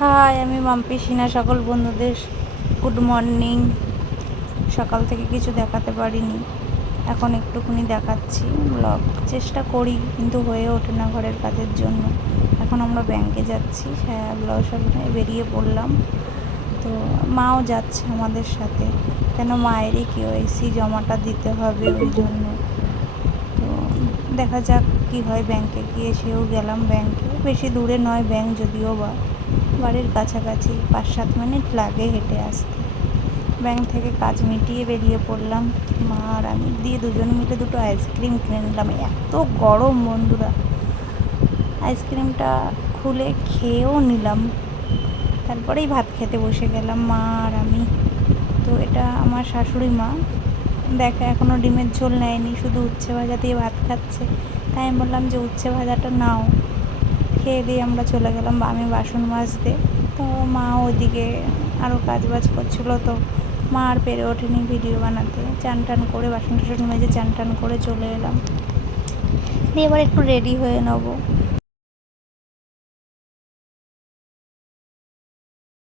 High, আমি মাম্পি সিনা। সকল বন্ধুদের গুড মর্নিং। সকাল থেকে কিছু দেখাতে পারিনি, এখন একটুখানি দেখাচ্ছি। ব্লগ চেষ্টা করি কিন্তু হয়ে ওঠে না ঘরের কাজের জন্য। এখন আমরা ব্যাংকে যাচ্ছি, হ্যাঁ ব্লাউজ বেরিয়ে পড়লাম। তো মাও যাচ্ছে আমাদের সাথে, কেন মায়েরই KYC জমাটা দিতে হবে, ওই জন্য। তো দেখা যাক কি হয়। ব্যাংকে গিয়ে সেও গেলাম ব্যাংকে। বেশি দূরে নয় ব্যাংক, যদিও বা বাড়ির কাছাকাছি 5-7 মিনিট লাগে হেঁটে আসতে। ব্যাংক থেকে কাজ মিটিয়ে বেরিয়ে পড়লাম মা আর আমি, দিয়ে দুজন মিলে দুটো আইসক্রিম কিনে নিলাম। এত গরম বন্ধুরা, আইসক্রিমটা খুলে খেয়েও নিলাম। তারপরেই ভাত খেতে বসে গেলাম মা আর আমি। তো এটা আমার শাশুড়ি মা, দেখে এখনও ডিমের ঝোল নেয়নি, শুধু উচ্ছে ভাজা দিয়ে ভাত খাচ্ছে। তাই আমি বললাম যে উচ্ছে ভাজাটা নাও। খেয়ে দিয়ে আমরা চলে গেলাম আমি বাসন মাজতে। তো মা ওইদিকে আরও কাজ বাজ করছিলো, তো মা আর পেরে ওঠেনি ভিডিও বানাতে। চান টান করে বাসন টাসন মেজে চান টান করে চলে এলাম। দিয়ে এবার একটু রেডি হয়ে নেবো।